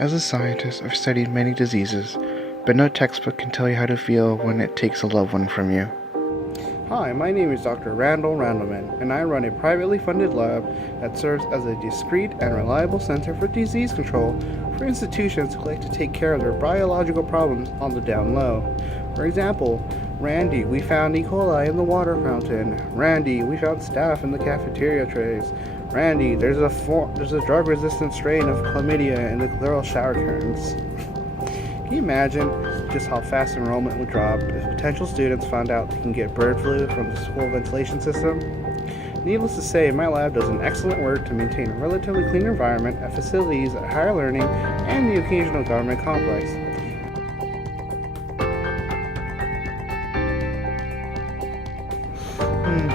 As a scientist, I've studied many diseases, but no textbook can tell you how to feel when it takes a loved one from you. Hi, my name is Dr. Randall Randleman, and I run a privately funded lab that serves as a discreet and reliable center for disease control for institutions who like to take care of their biological problems on the down low. For example, Randy, we found E. coli in the water fountain. Randy, we found staph in the cafeteria trays. Randy, there's a drug-resistant strain of chlamydia in the girl shower curtains. Can you imagine just how fast enrollment would drop if potential students found out they can get bird flu from the school ventilation system? Needless to say, my lab does an excellent work to maintain a relatively clean environment at facilities at higher learning and the occasional government complex.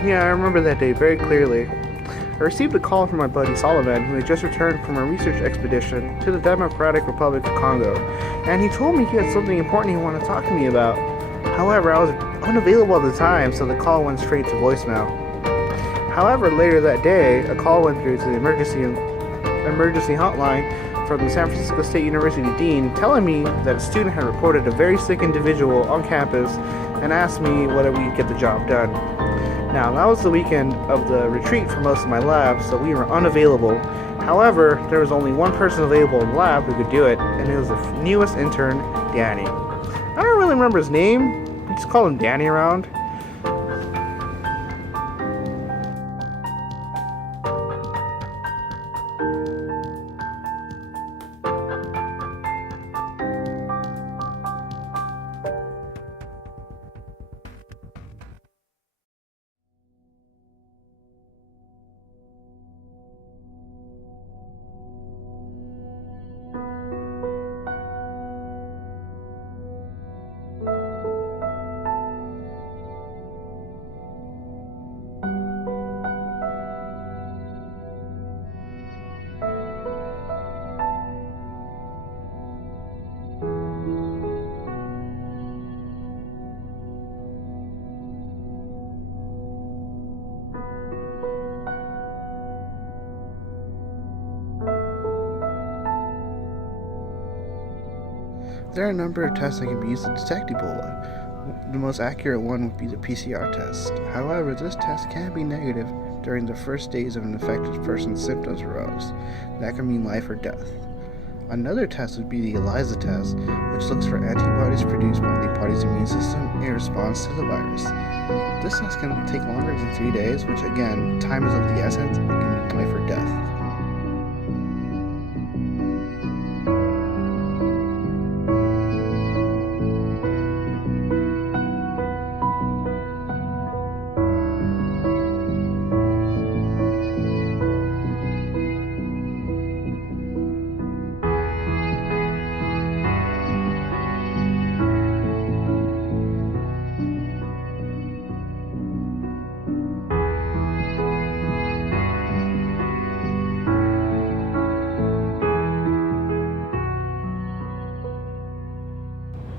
Yeah, I remember that day very clearly. I received a call from my buddy Solomon, who had just returned from a research expedition to the Democratic Republic of Congo, and he told me he had something important he wanted to talk to me about. However, I was unavailable at the time, so the call went straight to voicemail. However, later that day, a call went through to the emergency hotline from the San Francisco State University dean, telling me that a student had reported a very sick individual on campus and asked me whether we could get the job done. Now, that was the weekend of the retreat for most of my lab, so we were unavailable. However, there was only one person available in the lab who could do it, and it was the newest intern, Danny. I don't really remember his name. We just call him Danny around. There are a number of tests that can be used to detect Ebola. The most accurate one would be the PCR test. However, this test can be negative during the first days of an infected person's symptoms arise. That can mean life or death. Another test would be the ELISA test, which looks for antibodies produced by the body's immune system in response to the virus. This test can take longer than 3 days, which again, time is of the essence and can mean life or death.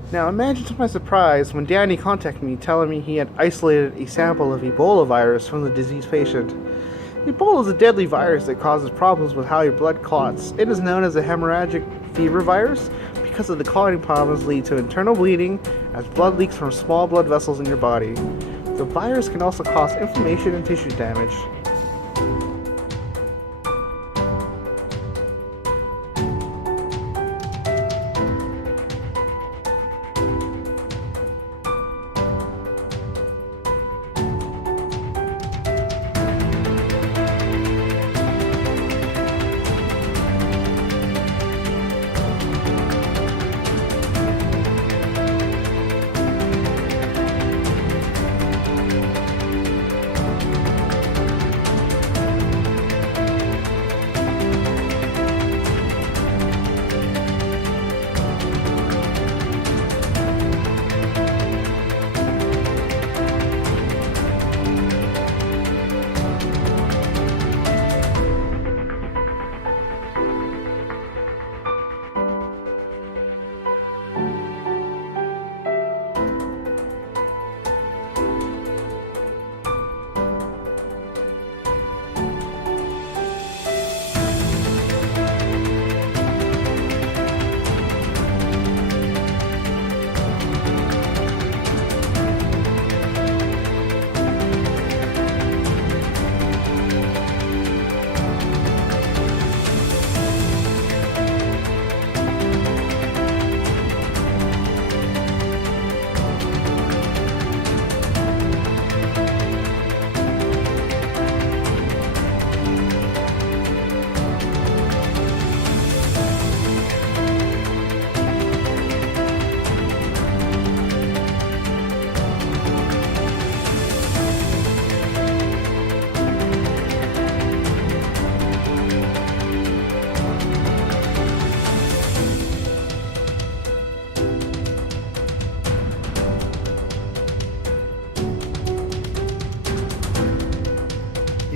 Now imagine to my surprise when Danny contacted me telling me he had isolated a sample of Ebola virus from the diseased patient. Ebola is a deadly virus that causes problems with how your blood clots. It is known as a hemorrhagic fever virus because of the clotting problems lead to internal bleeding as blood leaks from small blood vessels in your body. The virus can also cause inflammation and tissue damage.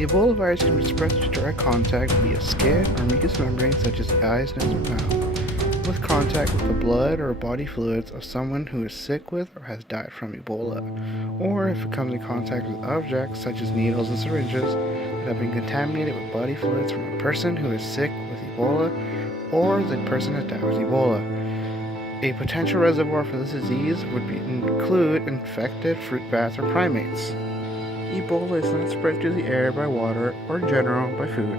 The Ebola virus can be spread through direct contact via skin or mucous membranes such as the eyes, nose, or mouth, with contact with the blood or body fluids of someone who is sick with or has died from Ebola, or if it comes in contact with objects such as needles and syringes that have been contaminated with body fluids from a person who is sick with Ebola or the person has died with Ebola. A potential reservoir for this disease would include infected fruit bats or primates. Ebola is not spread through the air by water or in general by food.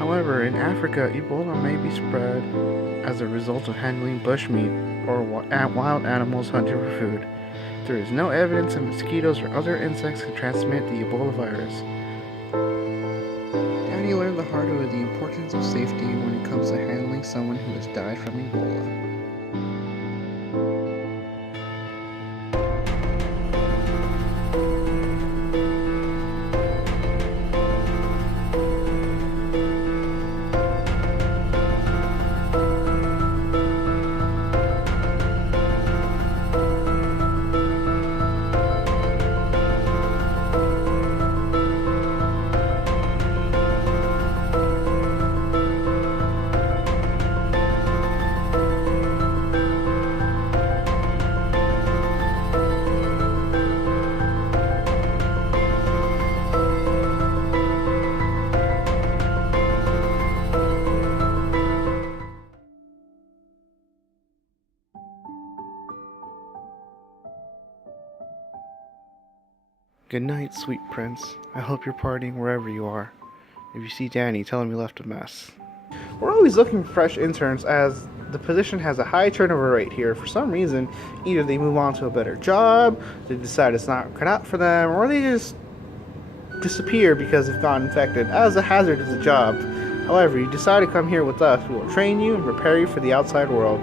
However, in Africa, Ebola may be spread as a result of handling bushmeat or wild animals hunted for food. There is no evidence that mosquitoes or other insects can transmit the Ebola virus. Danny learned the hard way the importance of safety when it comes to handling someone who has died from Ebola. Good night, sweet prince. I hope you're partying wherever you are. If you see Danny, tell him you left a mess. We're always looking for fresh interns as the position has a high turnover rate here. For some reason, either they move on to a better job, they decide it's not cut out for them, or they just disappear because they've gotten infected, as a hazard is a job. However, you decide to come here with us, we will train you and prepare you for the outside world.